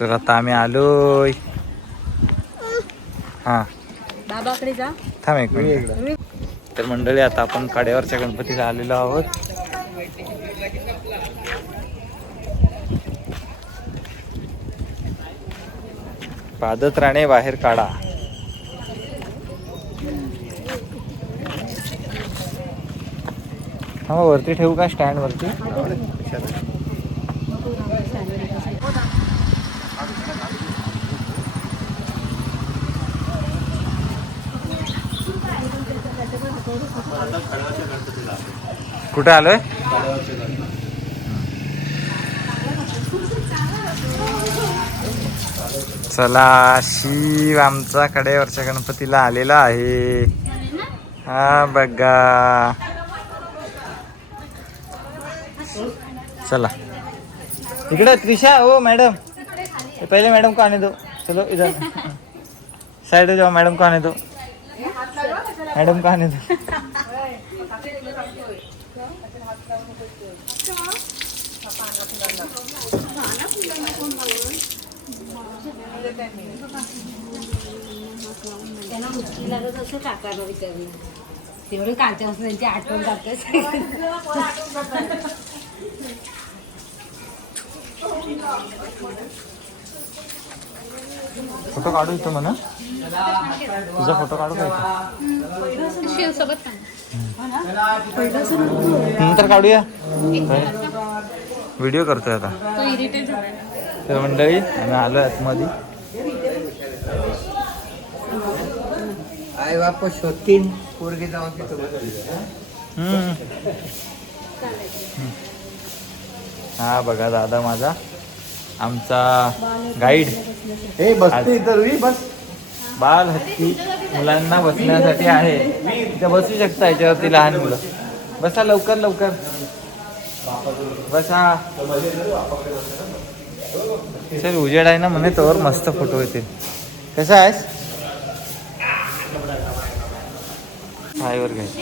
तर आता आम्ही आलोय. हा. बाबाकडे जा. थांब एक मिनिट. तर मंडळी आता आपण कड्यावरच्या गणपतीला आलेलो आहोत. पादत राणे बाहेर काढा. हा वरती ठेवू का? स्टँड वरती? कुठे आलोय? चला शिव आमचा कडेवरच्या गणपतीला आलेला आहे. हा बघा. चला. इकडे त्रिशा हो मॅडम. पहिले मॅडम को आने दो. चलो इधर. साइड हो जाओ मैडम को आने दो. मैडम को दो त्यांना मुश्किल लागत असं काकाला विचारणं तेवढे कालच्या असं त्यांची आठवण जाते. फोटो काढू इथं म्हणा. तुझा फोटो काढू का? नंतर काढूया. व्हिडिओ करतोय आता. तर मंडळी आम्ही आलो आतमध्ये. आई बाप शोधतीन पोरगी जाऊन. हा बघा दादा माझा. आमचा गाईड हे बसते इतर बस. बाल हत्ती मुलांना बसण्यासाठी आहे. इथे बसू शकता याच्यावरती लहान मुलं. बसा लवकर लवकर. बसा. सर उजेड आहे ना म्हणे तोवर मस्त फोटो येतील. कसा आहेस? पायवर घ्यायचं.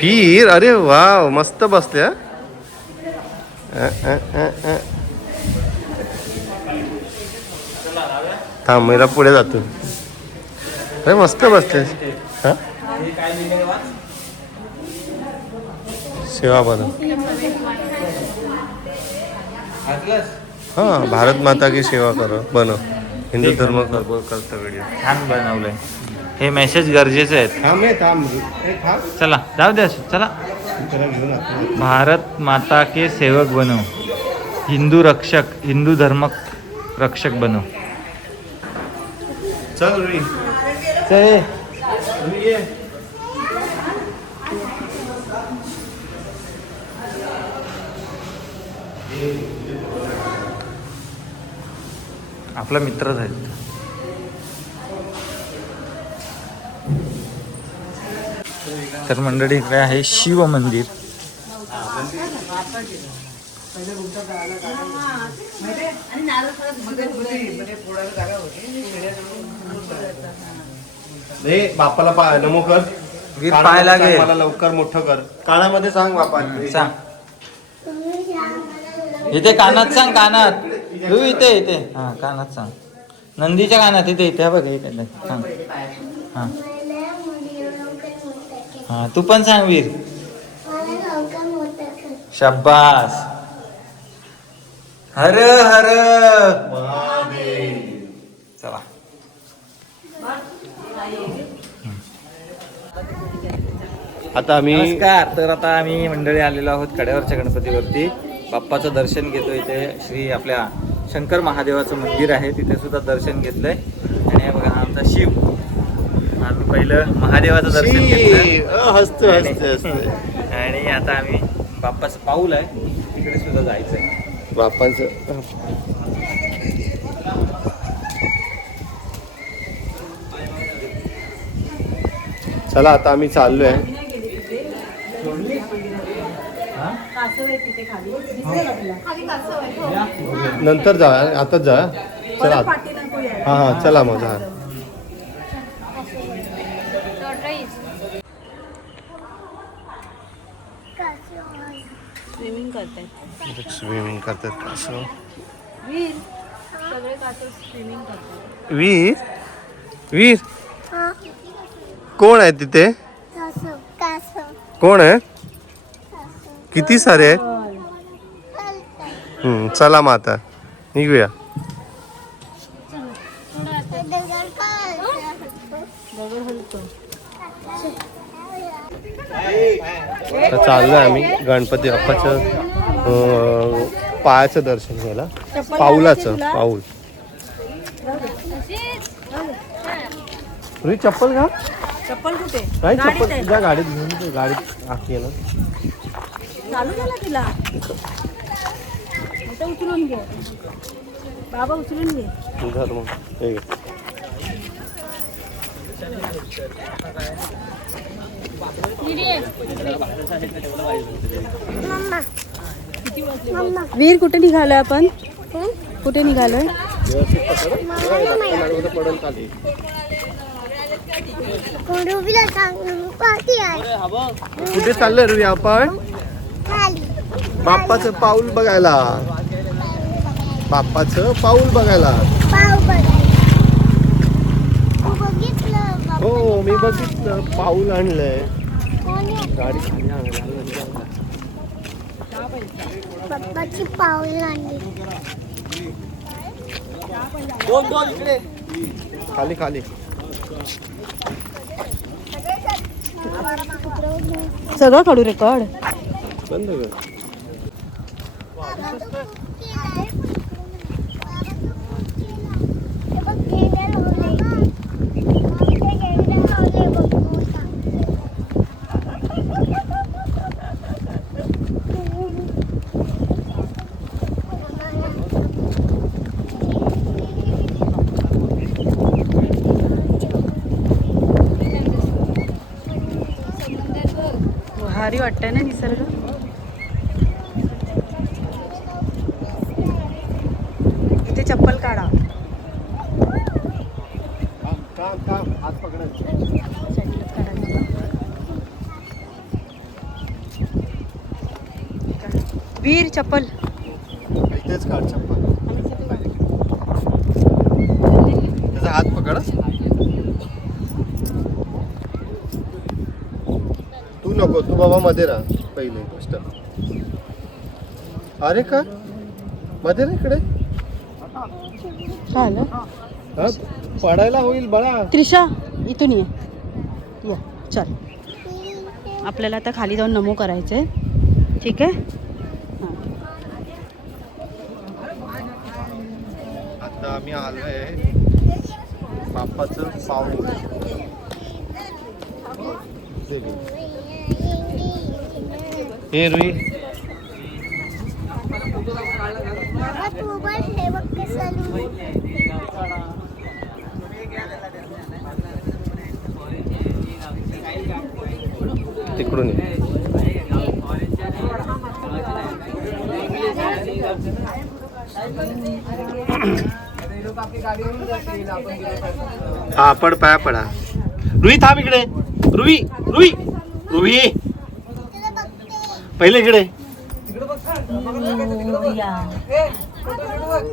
फिर अरे वाव मस्त बसल्या अ, थांब पुढे जातो. अरे मस्त बसले. हा? सेवा बन हा भारत माता की सेवा कर बन हिंदू धर्म कर कर्तव्य छान बनवलंय. हे मेसेज गरजेचे आहेत. थांब हे थांब. हे थांब. चला जाऊ द्या चला. जरा घेऊन आपण भारत माता के सेवक बनो हिंदू रक्षक हिंदू धर्म रक्षक बनो चल रुई. चल रुई ये. आपला मित्रच आहेत. तर मंडळी इकडे आहे शिव मंदिर. बापाला पा नमो कर. वीर कानामध्ये पाय लागेल. सांग, मला लवकर मोठं कर. कानामध्ये सांग बापा सांग. इथे कानात सांग कानात. तू इथे इथे. हा कानात सांग. नंदीच्या कानात इथे इथे. बघ इथे इथे. सांग हा. हा तू पण सांग वीर. शब्बास. हर हर. चला. आता आम्ही नमस्कार तर आता आम्ही मंडळी आलेलो आहोत कड्यावरच्या गणपतीवरती. बाप्पाचं दर्शन घेतो इथे. श्री आपल्या शंकर महादेवाचं मंदिर आहे. तिथे सुद्धा दर्शन घेतलंय. आणि हे बघा आमचा शिव. आम्ही पहिलं महादेवाचं दर्शन घेतलं. हसते हसते हसते आणि आता आम्ही बाप्पाचं पाऊल आहे. तिकडे सुद्धा जायचंय बापांचं चला आता आम्ही चाललोय. नंतर जा आताच जा. चला. हा हा चला मग हा स्विमिंग करतायत. स्विमिंग करतात का असं. वीर सगळे कासव स्विमिंग करतात. वीर? वीर? कोण आहे तिथे? कोण आहे किती सारे आहेत? हम्म, चला मग आता. निघूया. तर चाललोय आम्ही गणपती बाप्पाचं पायाचं दर्शन घ्यायला. पाऊलाचं पाऊल. तुझी चप्पल का चप्पल कुठे? नाही चप्पल. तुझ्या गाडीत घेऊन गाडीत आखी आहे ना. चालू झाला तिला? आता उचलून घे. बाबा उचलून घे. धर मग. हे घे. वीर कुठे निघालोय आपण? कुठे निघालोय? कुठे चाललोय रे आपण बाप्पाचं पाऊल बघायला. बाप्पाचं पाऊल बघायला हो मी बघितलं पाऊल आणलंय. गाडी खाली आणायला पप्पाची पाऊल आणली. खाली खाली. सगळं काढू रेकॉर्ड. बंद कर. भारी वाटतंय ना निसर्ग. इथे चप्पल काढा. वीर चप्पल. इथेच काढ चप्पल. त्याचा हात पकड तू नको तू बाबा मध्ये राहा पहिले गोष्ट. अरे का? मध्ये रे इकडे. हा, पडायला होईल बळा. त्रिशा इथून ये. ये चल. आपल्याला आता खाली जाऊन नमो करायचंय. ठीक आहे? हां आता आम्ही आलोय बाप्पाचं पाऊल. हे रुई तिकडून हा पड पाया पडा. रुई थांब इकडे. रुई रुई रुई. पहिले इकडे.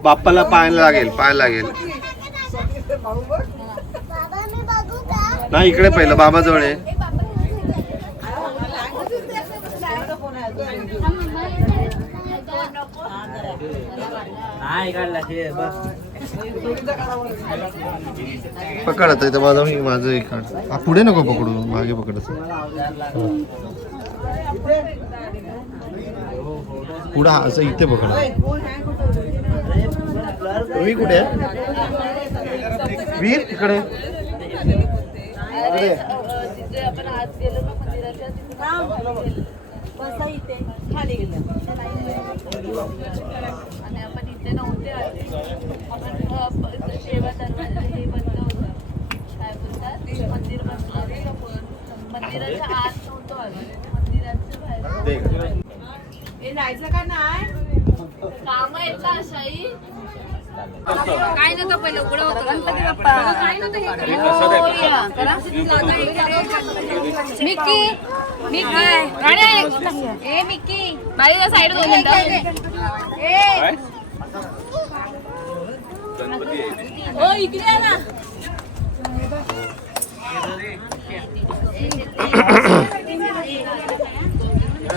बाप्पाला पाहायला लागेल पाहायला लागेल. बाबा मी बघू का? नाही इकडे पहिलं बाबा जवळ आहे नाही काढला ते बस पकड आता इथं माझं मी माझं हा, पुढे नको पकडू मागे पकडच पुढं हा, असं इथे पकड रुई कुठे? आहे वीर हे. होतं. मंदिराच्या आत नव्हतो आलो मंदिराच्या बाहेर दे इकडे. हे जायचं का नाही काम आहेत का अशाही काय नव्हतं पहिलं उघडं होतं गणपती बाप्पा काय नव्हतं हे मिक्की मिक्की राणे ए मिक्की माझ्या साईड दोन मिनिटं ए ओ इकडे आहे ना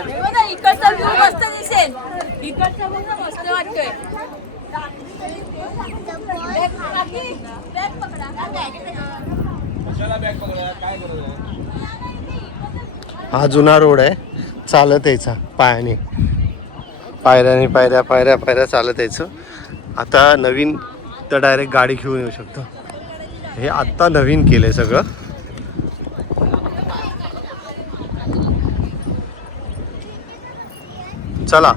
हे बघा, इकडचा view इकडचा बघा मस्त वाटतोय. हा जुना रोड आहे. चालत यायचा पायाने. पायऱ्याने पायऱ्या पायऱ्या पायऱ्या चालत यायचं. आता नवीन तर डायरेक्ट गाडी घेऊन येऊ शकतो. हे आत्ता नवीन केलं सगळं. चला.